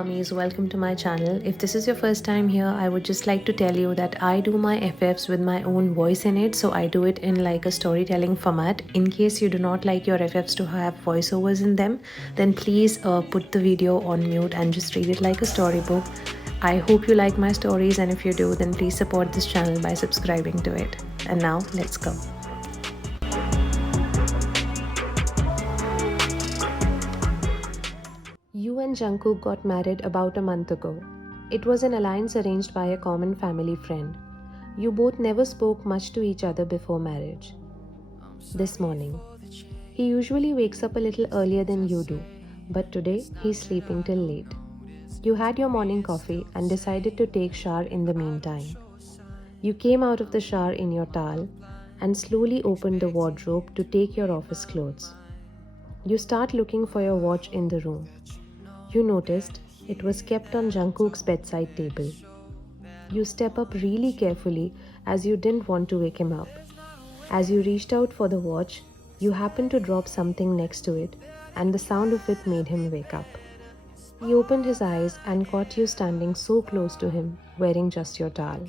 Armies, welcome to my channel. If this is your first time here, I would just like to tell you that I do my FFs with my own voice in it, so I do it in like a storytelling format. In case you do not like your FFs to have voiceovers in them, then please put the video on mute and just read it like a storybook. I hope you like my stories, and if you do, then please support this channel by subscribing to it. And now, let's go. You and Jungkook got married about a month ago. It was an alliance arranged by a common family friend. You both never spoke much to each other before marriage. This morning. He usually wakes up a little earlier than you do, but today he's sleeping till late. You had your morning coffee and decided to take shower in the meantime. You came out of the shower in your towel and slowly opened the wardrobe to take your office clothes. You start looking for your watch in the room. You noticed it was kept on Jungkook's bedside table. You step up really carefully as you didn't want to wake him up. As you reached out for the watch, you happened to drop something next to it, and the sound of it made him wake up. He opened his eyes and caught you standing so close to him, wearing just your towel.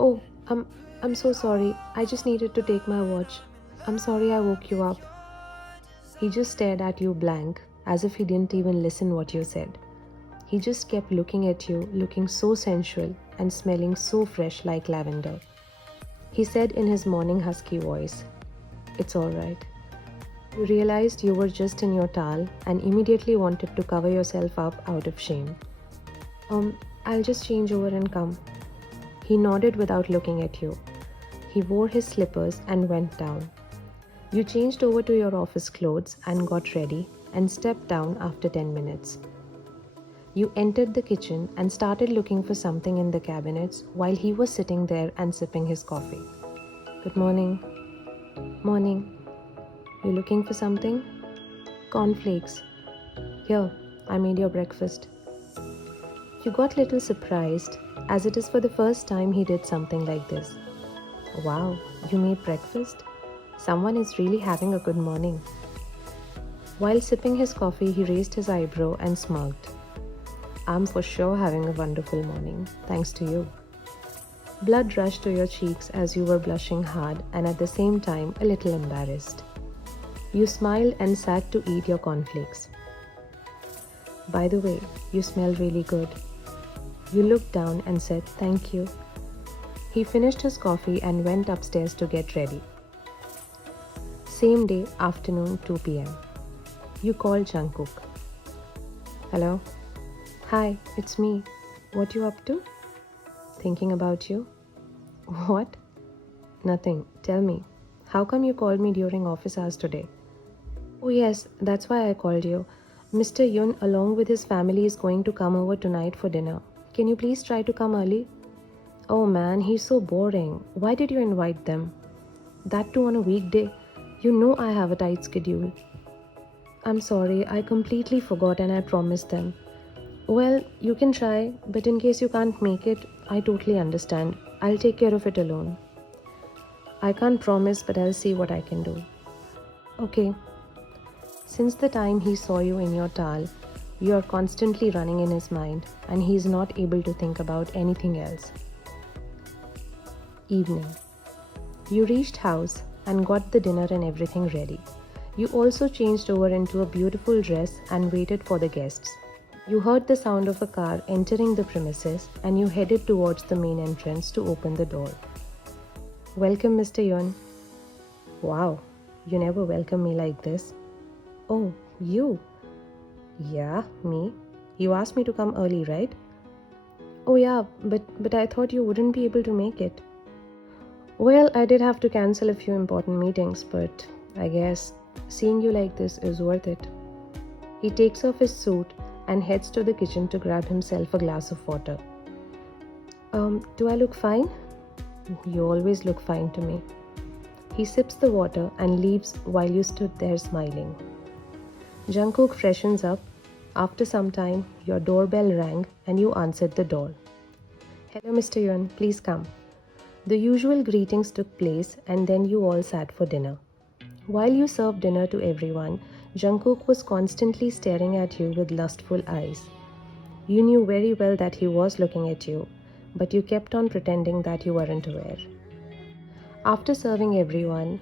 "Oh, I'm so sorry. I just needed to take my watch. I'm sorry I woke you up." He just stared at you blank, as if he didn't even listen what you said. He just kept looking at you, looking so sensual and smelling so fresh like lavender. He said in his morning husky voice, "It's alright." You realized you were just in your towel and immediately wanted to cover yourself up out of shame. I'll just change over and come." He nodded without looking at you. He wore his slippers and went down. You changed over to your office clothes and got ready and stepped down after 10 minutes. You entered the kitchen and started looking for something in the cabinets while he was sitting there and sipping his coffee. "Good morning." "Morning. You looking for something?" "Cornflakes. Here, I made your breakfast." You got little surprised, as it is for the first time he did something like this. "Wow, you made breakfast? Someone is really having a good morning." While sipping his coffee, he raised his eyebrow and smirked. "I'm for sure having a wonderful morning, thanks to you." Blood rushed to your cheeks as you were blushing hard and at the same time a little embarrassed. You smiled and sat to eat your cornflakes. "By the way, you smell really good." You looked down and said, "Thank you." He finished his coffee and went upstairs to get ready. Same day, afternoon, 2 p.m. You called Jungkook. "Hello?" "Hi, it's me. What you up to?" "Thinking about you." "What?" "Nothing. Tell me. How come you called me during office hours today?" "Oh yes, that's why I called you. Mr. Yun along with his family is going to come over tonight for dinner. Can you please try to come early?" "Oh man, he's so boring. Why did you invite them? That too on a weekday. You know I have a tight schedule." "I'm sorry, I completely forgot and I promised them." "Well, you can try, but in case you can't make it, I totally understand. I'll take care of it alone." "I can't promise, but I'll see what I can do." "Okay." Since the time he saw you in your towel, you are constantly running in his mind and he is not able to think about anything else. Evening. You reached house and got the dinner and everything ready. You also changed over into a beautiful dress and waited for the guests. You heard the sound of a car entering the premises and you headed towards the main entrance to open the door. "Welcome, Mr. Yun." "Wow, you never welcome me like this." "Oh, you?" "Yeah, me. You asked me to come early, right?" "Oh yeah, but I thought you wouldn't be able to make it." "Well, I did have to cancel a few important meetings, but I guess seeing you like this is worth it." He takes off his suit and heads to the kitchen to grab himself a glass of water. Do I look fine?" "You always look fine to me." He sips the water and leaves while you stood there smiling. Jungkook freshens up. After some time, your doorbell rang and you answered the door. "Hello, Mr. Yun, please come." The usual greetings took place and then you all sat for dinner. While you served dinner to everyone, Jungkook was constantly staring at you with lustful eyes. You knew very well that he was looking at you, but you kept on pretending that you weren't aware. After serving everyone,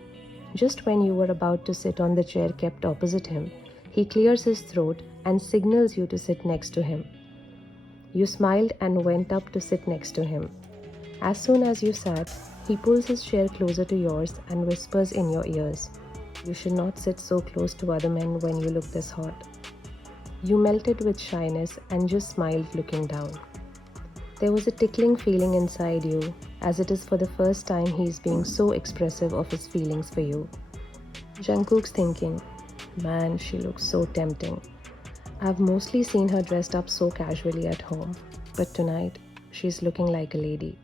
just when you were about to sit on the chair kept opposite him, he clears his throat and signals you to sit next to him. You smiled and went up to sit next to him. As soon as you sat, he pulls his chair closer to yours and whispers in your ears, "You should not sit so close to other men when you look this hot." You melted with shyness and just smiled looking down. There was a tickling feeling inside you, as it is for the first time he is being so expressive of his feelings for you. Jungkook's thinking, "Man, she looks so tempting. I've mostly seen her dressed up so casually at home, but tonight she's looking like a lady."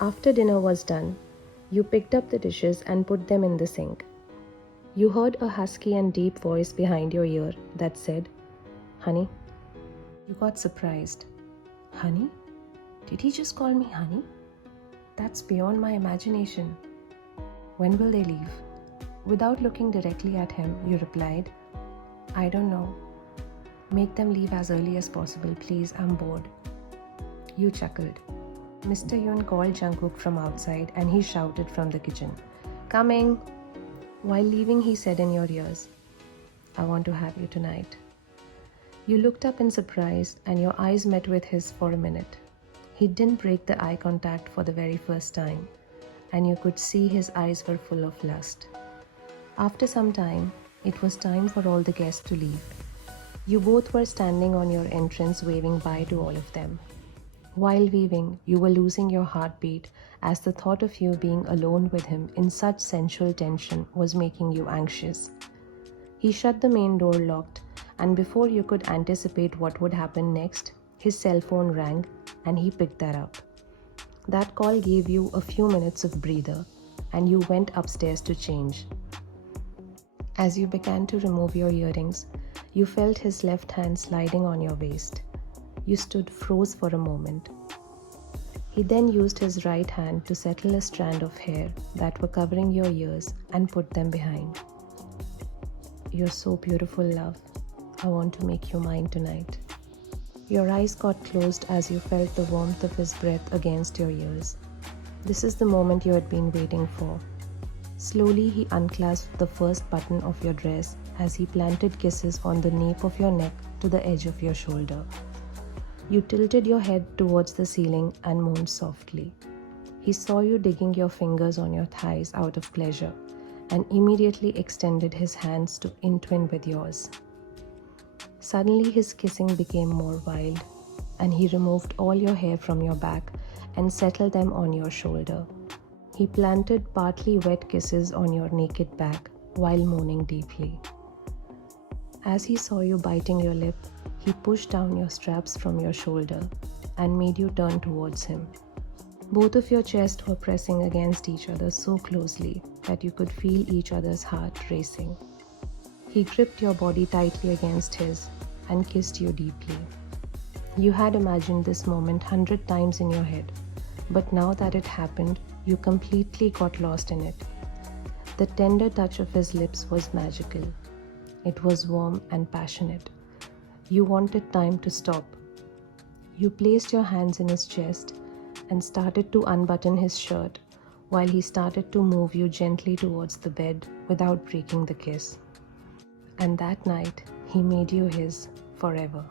After dinner was done, you picked up the dishes and put them in the sink. You heard a husky and deep voice behind your ear that said, "Honey." You got surprised. Honey? Did he just call me honey? That's beyond my imagination. When will they leave? Without looking directly at him, you replied, "I don't know. Make them leave as early as possible, please. I'm bored." You chuckled. Mr. Yoon called Jungkook from outside and he shouted from the kitchen, "Coming!" While leaving, he said in your ears, "I want to have you tonight." You looked up in surprise and your eyes met with his for a minute. He didn't break the eye contact for the very first time, and you could see his eyes were full of lust. After some time, it was time for all the guests to leave. You both were standing on your entrance waving bye to all of them. While weaving, you were losing your heartbeat as the thought of you being alone with him in such sensual tension was making you anxious. He shut the main door locked, and before you could anticipate what would happen next, his cell phone rang and he picked that up. That call gave you a few minutes of breather, and you went upstairs to change. As you began to remove your earrings, you felt his left hand sliding on your waist. You froze for a moment. He then used his right hand to settle a strand of hair that were covering your ears and put them behind. "You're so beautiful, love. I want to make you mine tonight." Your eyes got closed as you felt the warmth of his breath against your ears. This is the moment you had been waiting for. Slowly, he unclasped the first button of your dress as he planted kisses on the nape of your neck to the edge of your shoulder. You tilted your head towards the ceiling and moaned softly. He saw you digging your fingers on your thighs out of pleasure and immediately extended his hands to entwine with yours. Suddenly, his kissing became more wild, and he removed all your hair from your back and settled them on your shoulder. He planted partly wet kisses on your naked back while moaning deeply. As he saw you biting your lip, he pushed down your straps from your shoulder and made you turn towards him. Both of your chests were pressing against each other so closely that you could feel each other's heart racing. He gripped your body tightly against his and kissed you deeply. You had imagined this moment 100 times in your head, but now that it happened, you completely got lost in it. The tender touch of his lips was magical. It was warm and passionate. You wanted time to stop. You placed your hands in his chest and started to unbutton his shirt while he started to move you gently towards the bed without breaking the kiss. And that night, he made you his forever.